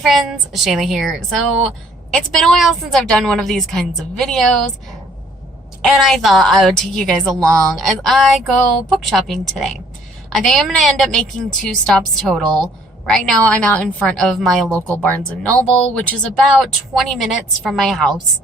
Hey friends, Shayla here. So, it's been a while since I've done one of these kinds of videos, and I thought I would take you guys along as I go book shopping today. I think I'm going to end up making 2 stops total. Right now I'm out in front of my local Barnes & Noble, which is about 20 minutes from my house.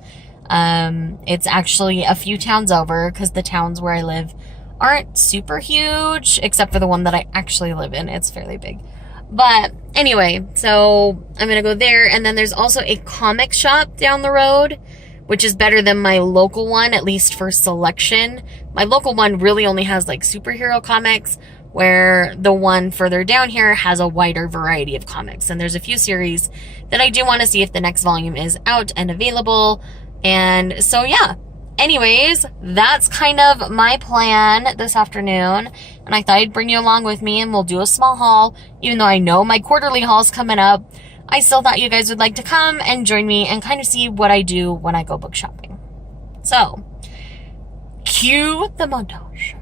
It's actually a few towns over because the towns where I live aren't super huge, except for the one that I actually live in. It's fairly big. But anyway, so I'm going to go there. And then there's also a comic shop down the road, which is better than my local one, at least for selection. My local one really only has like superhero comics, where the one further down here has a wider variety of comics. And there's a few series that I do want to see if the next volume is out and available. And so, yeah. Anyways, that's kind of my plan this afternoon, and I thought I'd bring you along with me and we'll do a small haul. Even though I know my quarterly haul's coming up, I still thought you guys would like to come and join me and kind of see what I do when I go book shopping. So, cue the montage.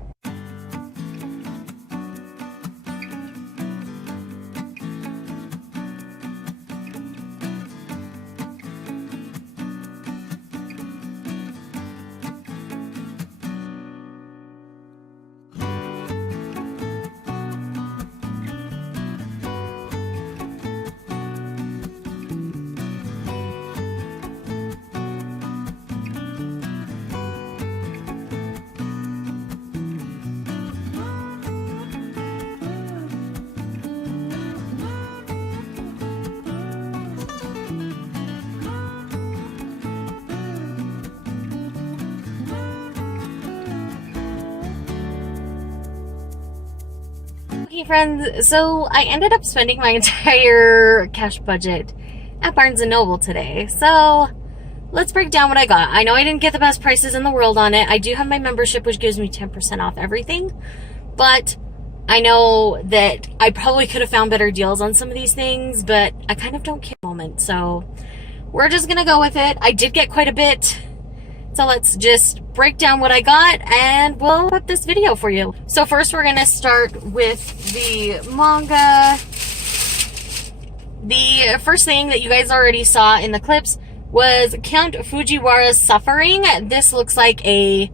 Hey friends, so I ended up spending my entire cash budget at Barnes & Noble today. So let's break down what I got. I know I didn't get the best prices in the world on it. I do have my membership, which gives me 10% off everything. But I know that I probably could have found better deals on some of these things, but I kind of don't care at the moment. So we're just going to go with it. I did get quite a bit. So let's just break down what I got and we'll put this video for you. So first we're going to start with the manga. The first thing that you guys already saw in the clips was Count Fujiwara's Suffering. This looks like a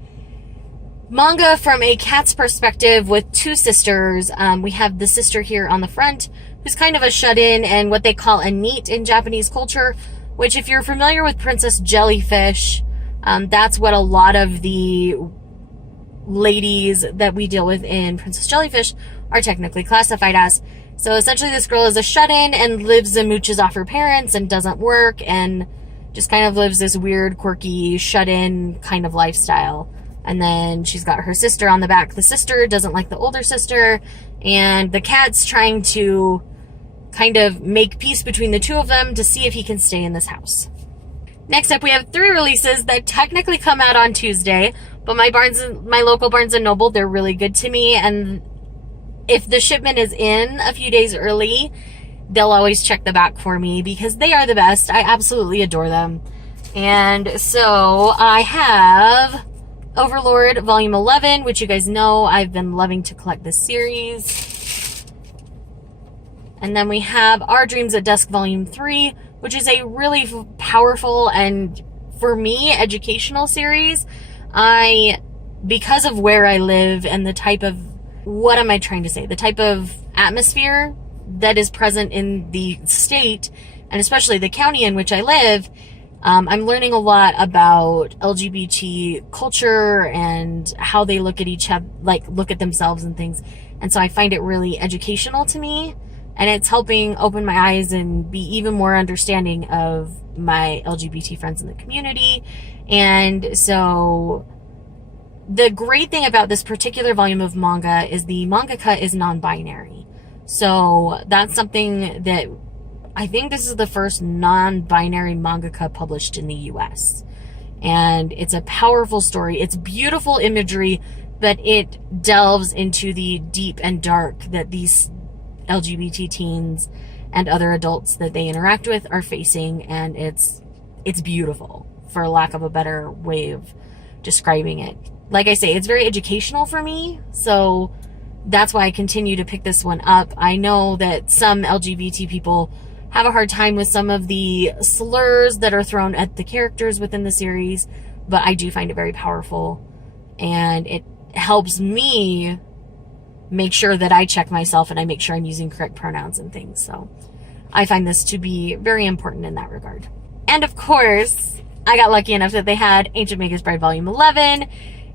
manga from a cat's perspective with 2 sisters. We have the sister here on the front who's kind of a shut-in and what they call a NEET in Japanese culture, which if you're familiar with Princess Jellyfish, that's what a lot of the ladies that we deal with in Princess Jellyfish are technically classified as. So essentially this girl is a shut-in and lives and mooches off her parents and doesn't work and just kind of lives this weird, quirky, shut-in kind of lifestyle. And then she's got her sister on the back. The sister doesn't like the older sister, and the cat's trying to kind of make peace between the 2 of them to see if he can stay in this house. Next up, we have 3 releases that technically come out on Tuesday, but my local Barnes & Noble, they're really good to me, and if the shipment is in a few days early, they'll always check the back for me because they are the best. I absolutely adore them. And so I have Overlord Volume 11, which you guys know I've been loving to collect this series. And then we have Our Dreams at Dusk Volume 3, which is a really powerful and, for me, educational series. Because of where I live and the type of, what am I trying to say? The type of atmosphere that is present in the state, and especially the county in which I live, I'm learning a lot about LGBT culture and how they look at each other, like look at themselves and things. And so I find it really educational to me. And it's helping open my eyes and be even more understanding of my LGBT friends in the community. And so the great thing about this particular volume of manga is the mangaka is non-binary. So that's something that I think this is the first non-binary mangaka published in the US. And it's a powerful story. It's beautiful imagery, but it delves into the deep and dark that these LGBT teens and other adults that they interact with are facing, and it's beautiful, for lack of a better way of describing it. Like I say, it's very educational for me, so that's why I continue to pick this one up. I know that some LGBT people have a hard time with some of the slurs that are thrown at the characters within the series, but I do find it very powerful, and it helps me make sure that I check myself and I make sure I'm using correct pronouns and things. So I find this to be very important in that regard. And of course, I got lucky enough that they had Ancient Magus Bride Volume 11.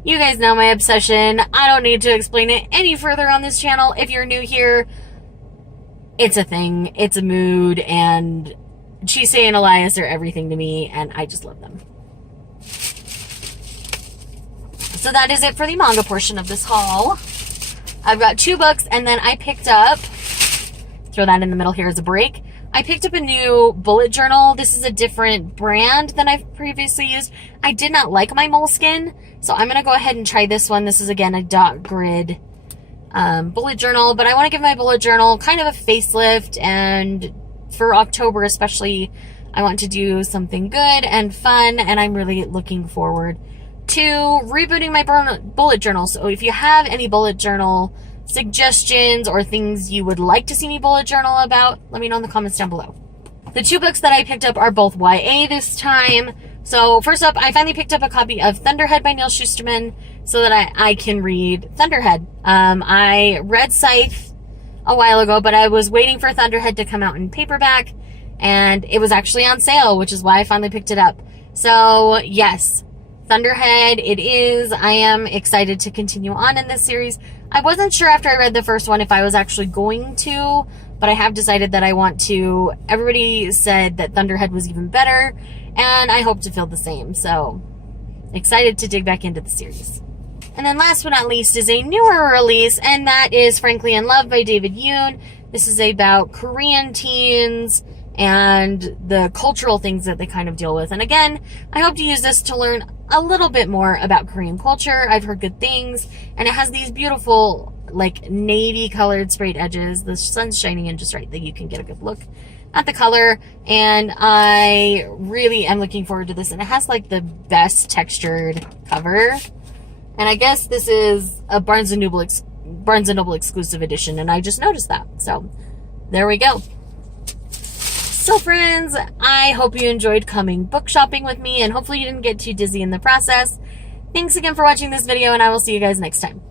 You guys know my obsession. I don't need to explain it any further on this channel. If you're new here, it's a thing, it's a mood, and Chise and Elias are everything to me, and I just love them. So that is it for the manga portion of this haul. I've got 2 books, and then I picked up, throw that in the middle here as a break, I picked up a new bullet journal. This is a different brand than I've previously used. I did not like my Moleskine, so I'm going to go ahead and try this one. This is, again, a dot grid bullet journal, but I want to give my bullet journal kind of a facelift, and for October especially, I want to do something good and fun, and I'm really looking forward to rebooting my bullet journal. So if you have any bullet journal suggestions or things you would like to see me bullet journal about, let me know in the comments down below. The 2 books that I picked up are both YA this time. So first up, I finally picked up a copy of Thunderhead by Neal Shusterman so that I can read Thunderhead. I read Scythe a while ago, but I was waiting for Thunderhead to come out in paperback, and it was actually on sale, which is why I finally picked it up. So yes, Thunderhead it is. I am excited to continue on in this series. I wasn't sure after I read the first one if I was actually going to, but I have decided that I want to. Everybody said that Thunderhead was even better, and I hope to feel the same. So excited to dig back into the series. And then last but not least is a newer release, and that is Frankly in Love by David Yoon. This is about Korean teens and the cultural things that they kind of deal with. And again, I hope to use this to learn a little bit more about Korean culture. I've heard good things, and it has these beautiful, like, navy colored sprayed edges. The sun's shining in just right that you can get a good look at the color, and I really am looking forward to this. And it has like the best textured cover, and I guess this is a Barnes & Noble exclusive edition, and I just noticed that. So there we go. So friends, I hope you enjoyed coming book shopping with me, and hopefully you didn't get too dizzy in the process. Thanks again for watching this video, and I will see you guys next time.